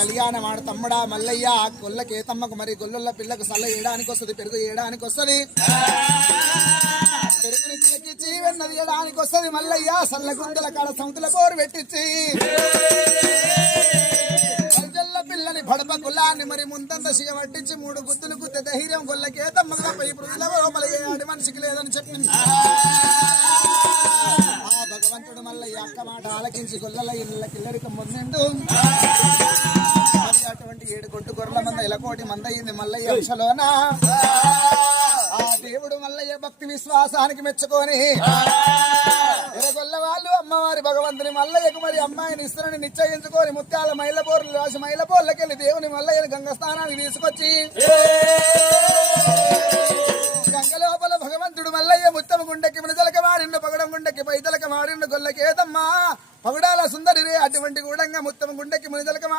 కళ్యాణం ఆడ తమ్ముడా మల్లయ్య కొల్లకి ఏతమ్మకు మరి గొల్లుల్ల పిల్లకు సల్ల ఏడానికి వస్తుంది, పెరుగు ఏడానికి వస్తుంది, పెరుగుని చిలకిచ్చి వెన్నది ఏడానికి వస్తుంది మల్లయ్య. సల్ల గుందల కాడ సముద్ర బోరు పెట్టించి పిల్లని పడప కులాన్ని మరి ముందంత సిగ పట్టించి 3 గుద్దులు గుద్ద ధైర్యం గొల్లకే తమ్మగా పై పృథుల లోపల ఆడి మనిషికి లేదని చెప్పింది. ఆ భగవంతుడు మల్లయ్య అక్క మాట ఆలకించి గొల్లల ఇళ్ళ కిల్లరికి ముందు అటువంటి 7 కొట్టు గొర్రెల మంద ఇలకోటి మంద అయింది మల్లయ్య అంశలోన. ఆ దేవుడు మల్లయ్య భక్తి విశ్వాసానికి మెచ్చుకొని ఎరగొల్ల వాళ్ళు అమ్మవారి భగవంతుని మల్లయ్యకు మరి అమ్మాయిని ఇస్తారని నిశ్చయించుకొని ముత్యాల మైలపోర్లు రాసి మైలపోర్లకెళ్ళి దేవుని మల్లయ్యని గంగ స్నానానికి తీసుకొచ్చి గంగ లోపల భగవంతుడు మల్లయ్య ముత్తమ గుండెకి మునజలక మారిండు, పగడం గుండెకి పైతలక మారిండు, గొల్లకేదమ్మా పగడాల సుందరి రే అటువంటి గూడంగా ముత్తమ గుండెకి మునజలక